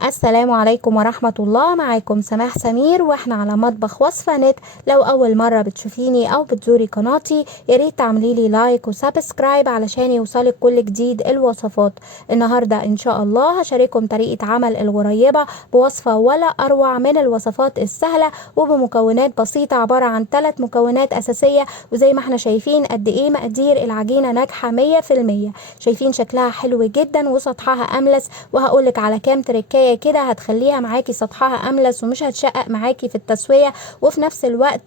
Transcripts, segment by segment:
السلام عليكم ورحمة الله. معاكم سماح سمير واحنا على مطبخ وصفة نت. لو أول مرة بتشوفيني أو بتزوري قناتي ياريت تعمليلي لايك وسبسكرايب علشان يوصلك كل جديد الوصفات. النهاردة إن شاء الله هشارككم طريقة عمل الغريبة بوصفة ولا أروع من الوصفات السهلة وبمكونات بسيطة، عبارة عن 3 مكونات أساسية. وزي ما احنا شايفين قد إيه مقادير العجينة ناجحة 100%. شايفين شكلها حلو جدا وسطحها أملس، وهقولك على كام تركاية كده هتخليها معاكي سطحها املس ومش هتشقق معاكي في التسوية، وفي نفس الوقت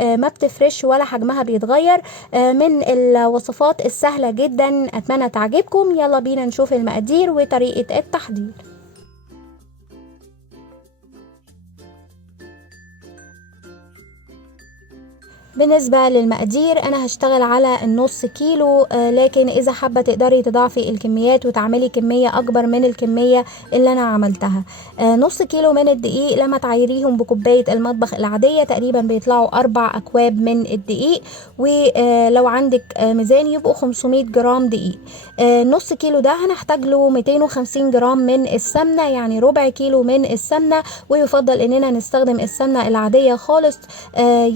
ما بتفرش ولا حجمها بيتغير. من الوصفات السهلة جدا، اتمنى تعجبكم. يلا بينا نشوف المقادير وطريقة التحضير. بالنسبة للمقادير أنا هشتغل على النص كيلو، لكن إذا حابة تقدري تضاعفي الكميات وتعملي كمية أكبر من الكمية اللي أنا عملتها. نص كيلو من الدقيق لما تعايريهم بكوباية المطبخ العادية تقريبا بيطلعوا 4 أكواب من الدقيق. ولو عندك ميزان يبقوا 500 جرام دقيق. نص كيلو ده هنحتاج له 250 جرام من السمنة، يعني ربع كيلو من السمنة. ويفضل إننا نستخدم السمنة العادية خالص،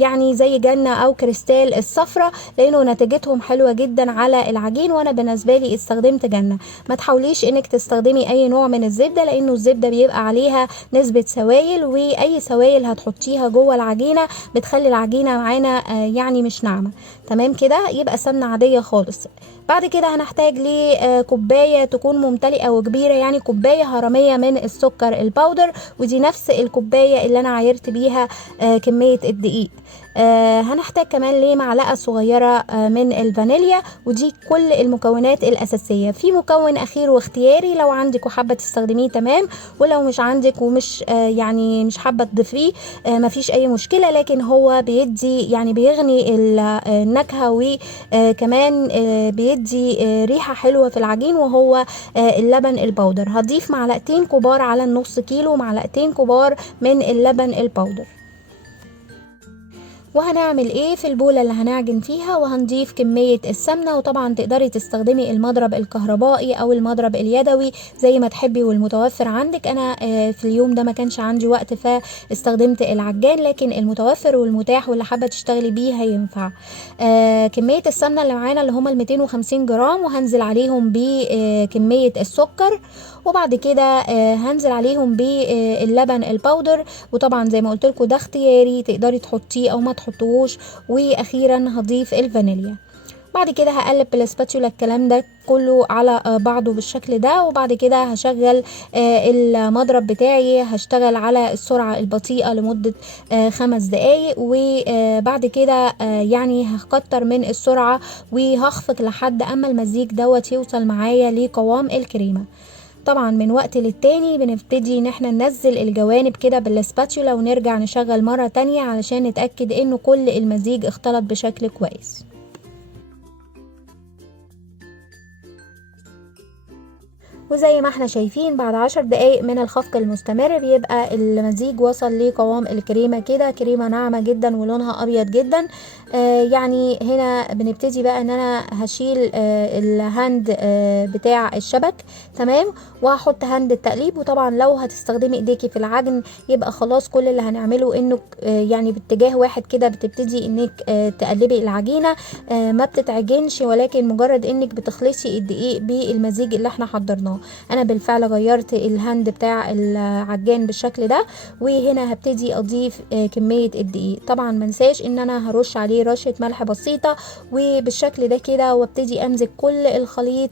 يعني زي جنة او كريستال الصفرة، لانه نتيجتهم حلوة جدا على العجين. وانا بالنسبة لي استخدمت جنة. ما تحاوليش انك تستخدمي اي نوع من الزبدة، لانه الزبدة بيبقى عليها نسبة سوائل، واي سوائل هتحطيها جوه العجينة بتخلي العجينة معانا يعني مش ناعمة. تمام كده، يبقى سمنة عادية خالص. بعد كده هنحتاج لكوباية تكون ممتلئة وكبيرة، يعني كوباية هرمية من السكر الباودر، ودي نفس الكوباية اللي انا عايرت بيها كمية الدقيق. هنحتاج كمان معلقة صغيرة من الفانيليا. ودي كل المكونات الأساسية. في مكون أخير واختياري، لو عندك وحابة تستخدميه تمام، ولو مش عندك ومش يعني مش حابة تضيفيه مفيش أي مشكلة، لكن هو بيدي يعني بيغني النكهة، وكمان بيدي ريحة حلوة في العجين، وهو اللبن البودر. هضيف معلقتين كبار على النص كيلو، معلقتين كبار من اللبن البودر. وهنعمل ايه في البولة اللي هنعجن فيها؟ وهنضيف كمية السمنة. وطبعا تقدري تستخدمي المضرب الكهربائي او المضرب اليدوي زي ما تحبي والمتوفر عندك. انا في اليوم ده ما كانش عندي وقت فاستخدمت العجان، لكن المتوفر والمتاح واللي حابة تشتغلي بيه هينفع. كمية السمنة اللي معانا اللي هما 250 جرام، وهنزل عليهم بكمية السكر. وبعد كده هنزل عليهم باللبن الباودر. وطبعا زي ما قلت لكم ده اختياري، تقدري تحطيه او ما تحطوهوش. واخيرا هضيف الفانيليا. بعد كده هقلب بالسباتيولا الكلام ده كله على بعضه بالشكل ده. وبعد كده هشغل المضرب بتاعي، هشتغل على السرعة البطيئة لمدة 5 دقايق. وبعد كده يعني هكتر من السرعة وهخفق لحد اما المزيج دوت يوصل معايا لقوام الكريمة. طبعا من وقت للتاني بنبتدي ان احنا ننزل الجوانب كده بالسباتيولا، ونرجع نشغل مرة تانية علشان نتأكد انه كل المزيج اختلط بشكل كويس. وزي ما احنا شايفين بعد 10 دقايق من الخفق المستمر بيبقى المزيج وصل لقوام الكريمة كده، كريمة ناعمة جدا ولونها ابيض جدا. يعني هنا بنبتدي بقى ان انا هشيل الهاند بتاع الشبك. تمام. وهحط هاند التقليب. وطبعا لو هتستخدمي ايديكي في العجن يبقى خلاص كل اللي هنعمله انك يعني باتجاه واحد كده بتبتدي انك تقلبي العجينة. ما بتتعجنش، ولكن مجرد انك بتخلصي الدقيق بالمزيج اللي احنا حضرناه. انا بالفعل غيرت الهاند بتاع العجان بالشكل ده. وهنا هبتدي اضيف كمية الدقيق. طبعا منساش ان انا هرش عليه رشة ملح بسيطة وبالشكل ده كده، وابتدي امزج كل الخليط.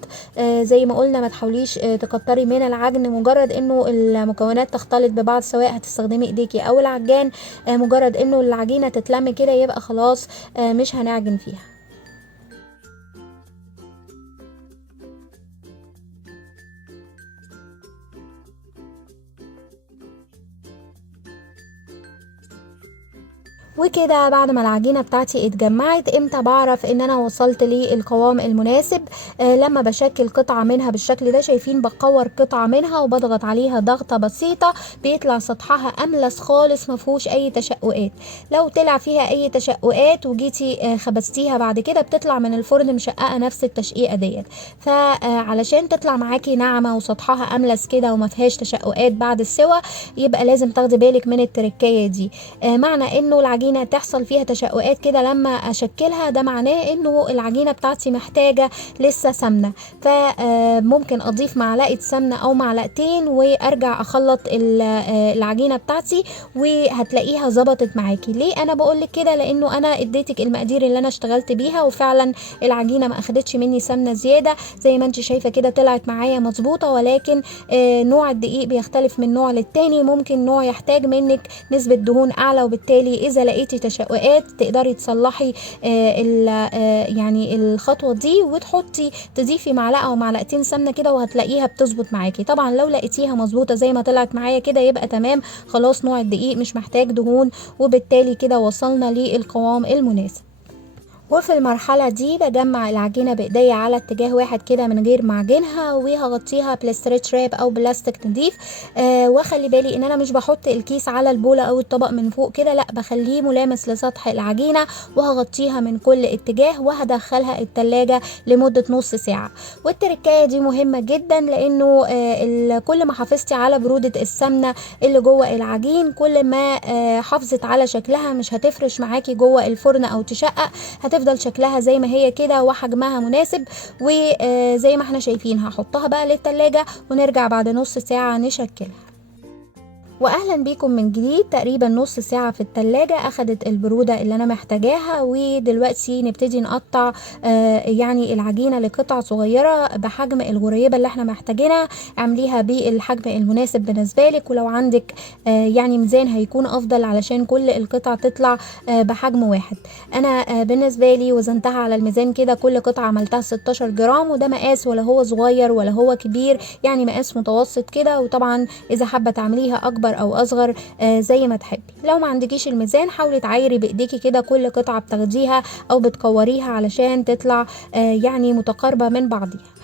زي ما قلنا ما تحاوليش تكتري من العجن، مجرد انه المكونات تختلط ببعض سواء هتستخدمي ايديكي او العجان. مجرد انه العجينة تتلم كده يبقى خلاص مش هنعجن فيها. وكده بعد ما العجينة بتاعتي اتجمعت، امتى بعرف ان انا وصلت للقوام المناسب؟ لما بشكل قطعة منها بالشكل ده، شايفين بكور قطعة منها وبضغط عليها ضغطة بسيطة، بيطلع سطحها املس خالص مفهوش اي تشققات. لو طلع فيها اي تشققات وجيتي خبزتيها بعد كده، بتطلع من الفرن مشققة نفس التشقيقة ديت. فعلشان تطلع معاكي ناعمة وسطحها املس كده وما فيهاش تشققات بعد السوى، يبقى لازم تاخدي بالك من التركية دي. معنى انه العجينه تحصل فيها تشققات كده لما اشكلها، ده معناه انه العجينه بتاعتي محتاجه لسه سمنه. فممكن اضيف معلقه سمنه او معلقتين وارجع اخلط العجينه بتاعتي، وهتلاقيها ظبطت معاكي. ليه انا بقولك كده؟ لانه انا اديتك المقادير اللي انا اشتغلت بيها، وفعلا العجينه ما اخدتش مني سمنه زياده، زي ما انت شايفه كده طلعت معايا مظبوطه. ولكن نوع الدقيق بيختلف من نوع للتاني، ممكن نوع يحتاج منك نسبة دهون أعلى، وبالتالي إذا لقيتي تشققات تقدري تصلحي يعني الخطوة دي، وتحطي تضيفي معلقة أو معلقتين سمنة كده، وهتلاقيها بتظبط معاكي. طبعا لو لقيتيها مظبوطة زي ما طلعت معايا كده يبقى تمام خلاص، نوع الدقيق مش محتاج دهون، وبالتالي كده وصلنا للقوام المناسب. وفي المرحلة دي بجمع العجينة بإيديا على اتجاه واحد كده من غير ما اعجنها، وهغطيها بلاستريتش راب او بلاستيك نضيف. واخلي بالي ان انا مش بحط الكيس على البولة او الطبق من فوق كده، لا، بخليه ملامس لسطح العجينة، وهغطيها من كل اتجاه، وهدخلها التلاجة لمدة نص ساعة. والتركاية دي مهمة جدا، لانه كل ما حافظتي على برودة السمنة اللي جوه العجين، كل ما حافظت على شكلها، مش هتفرش معاكي جوه الفرن او تشقق، هتفضل شكلها زي ما هي كده وحجمها مناسب. وزي ما احنا شايفين هحطها بقى للتلاجة، ونرجع بعد نص ساعة نشكلها. واهلا بيكم من جديد. تقريبا نص ساعة في التلاجة اخدت البرودة اللي انا محتاجاها، ودلوقتي نبتدي نقطع يعني العجينة لقطع صغيرة بحجم الغريبة اللي احنا محتاجينها. اعمليها بالحجم المناسب بالنسبة لك، ولو عندك يعني ميزان هيكون افضل علشان كل القطع تطلع بحجم واحد. انا بالنسبة لي وزنتها على الميزان كده، كل قطعة عملتها 16 جرام، وده مقاس ولا هو صغير ولا هو كبير، يعني مقاس متوسط كده. وطبعا اذا حابة تعمليها اكبر او اصغر زي ما تحبي. لو ما عندكيش الميزان، حاولي تعايري بايديكي كده كل قطعة بتاخديها او بتكوريها علشان تطلع يعني متقاربة من بعضيها.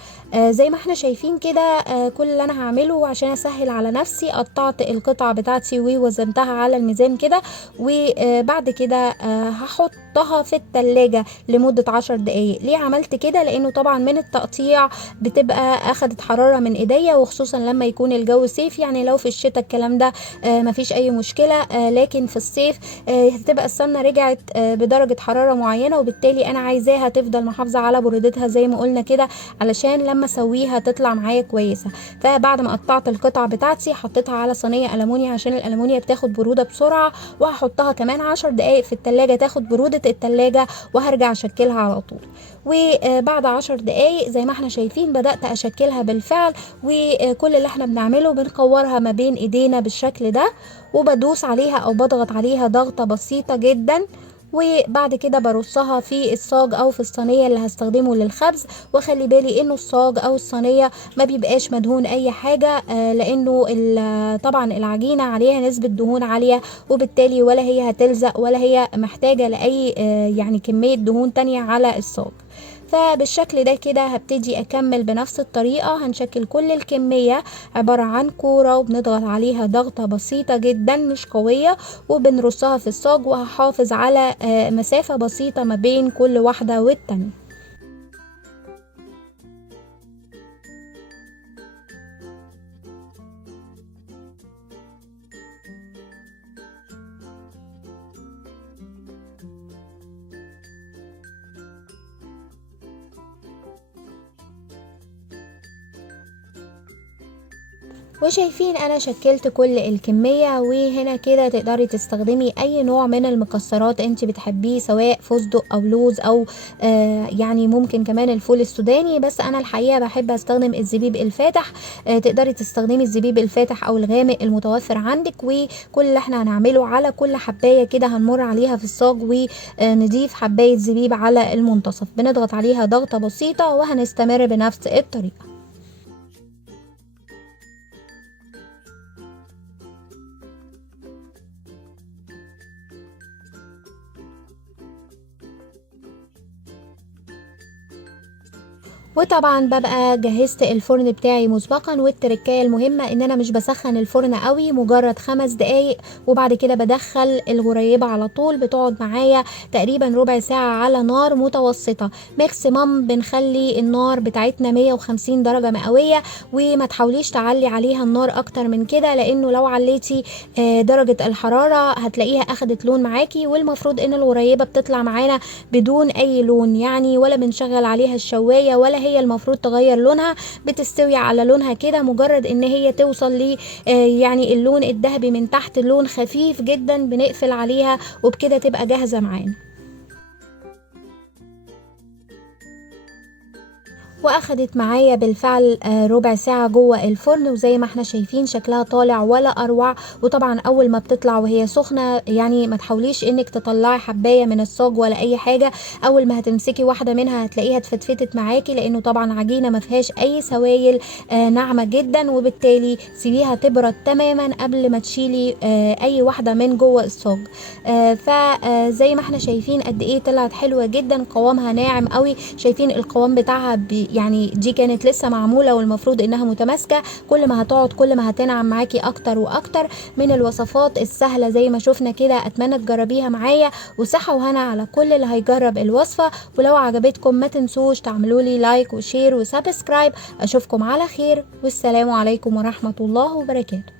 زي ما احنا شايفين كده. كل اللي انا هعمله عشان اسهل على نفسي، قطعت القطع بتاعتي ووزنتها على الميزان كده، وبعد كده هحطها في التلاجة لمدة 10 دقايق. ليه عملت كده؟ لانه طبعا من التقطيع بتبقى اخدت حرارة من ايديا، وخصوصا لما يكون الجو صيف. يعني لو في الشتاء الكلام ده مفيش اي مشكلة، لكن في الصيف هتبقى السمنة رجعت بدرجة حرارة معينة، وبالتالي انا عايزاها تفضل محافظة على برودتها زي ما قلنا كده، علشان لما اسويها تطلع معايا كويسة. فبعد ما قطعت القطع بتاعتي، حطيتها على صينية ألمونيا عشان الألمونيا بتاخد برودة بسرعة، وهحطها كمان 10 دقايق في التلاجة تاخد برودة التلاجة، وهرجع اشكلها على طول. وبعد 10 دقايق زي ما احنا شايفين بدأت اشكلها بالفعل. وكل اللي احنا بنعمله بنكورها ما بين ايدينا بالشكل ده، وبدوس عليها او بضغط عليها ضغطة بسيطة جدا، وبعد كده برصها في الصاج او في الصينيه اللي هستخدمه للخبز. واخلي بالي انه الصاج او الصينيه ما بيبقاش مدهون اي حاجه، لانه طبعا العجينه عليها نسبه دهون عاليه، وبالتالي ولا هي هتلزق ولا هي محتاجه لاي يعني كميه دهون تانية على الصاج. فبالشكل ده كده هبتدي اكمل بنفس الطريقة. هنشكل كل الكمية عبارة عن كورة، وبنضغط عليها ضغطة بسيطة جدا مش قوية، وبنرصها في الصاج، وهحافظ على مسافة بسيطة ما بين كل واحدة والتانية. وشايفين انا شكلت كل الكمية، وهنا كده تقدري تستخدمي اي نوع من المكسرات انت بتحبيه، سواء فستق او لوز او يعني ممكن كمان الفول السوداني، بس انا الحقيقة بحب استخدم الزبيب الفاتح. تقدري تستخدمي الزبيب الفاتح او الغامق المتوفر عندك. وكل اللي احنا هنعمله، على كل حباية كده هنمر عليها في الصاج، ونضيف حباية زبيب على المنتصف، بنضغط عليها ضغطة بسيطة، وهنستمر بنفس الطريقة. وطبعا ببقى جهزت الفرن بتاعي مسبقا. والتركايه المهمة ان انا مش بسخن الفرن قوي، مجرد 5 دقايق، وبعد كده بدخل الغريبة على طول. بتقعد معايا تقريبا ربع ساعة على نار متوسطة. ماكسيمم بنخلي النار بتاعتنا 150 درجة مئوية، وما تحاوليش تعلي عليها النار اكتر من كده، لانه لو عليتي درجة الحرارة هتلاقيها اخدت لون معاكي. والمفروض ان الغريبة بتطلع معانا بدون اي لون، يعني ولا بنشغل عليها الشواية ولا هي المفروض تغير لونها، بتستوي على لونها كده. مجرد ان هي توصل ل يعني اللون الذهبي من تحت، لون خفيف جدا، بنقفل عليها وبكده تبقى جاهزة معانا. واخدت معايا بالفعل ربع ساعة جوه الفرن، وزي ما احنا شايفين شكلها طالع ولا اروع. وطبعا اول ما بتطلع وهي سخنة، يعني ما تحاوليش انك تطلعي حباية من الصاج ولا اي حاجة. اول ما هتمسكي واحدة منها هتلاقيها اتفتفتت معاكي، لانه طبعا عجينة ما فيهاش اي سوائل، ناعمة جدا. وبالتالي سيبيها تبرد تماما قبل ما تشيلي اي واحدة من جوه الصاج. فزي ما احنا شايفين قد ايه طلعت حلوة جدا، قوامها ناعم قوي. شايفين القوام بتاعها يعني دي كانت لسه معمولة والمفروض انها متماسكة. كل ما هتقعد كل ما هتنعم معاكي اكتر واكتر. من الوصفات السهلة زي ما شفنا كده. اتمنى تجربيها معايا، وصحة وهنا على كل اللي هيجرب الوصفة. ولو عجبتكم ما تنسوش تعملوا لي لايك وشير وسبسكرايب. اشوفكم على خير، والسلام عليكم ورحمة الله وبركاته.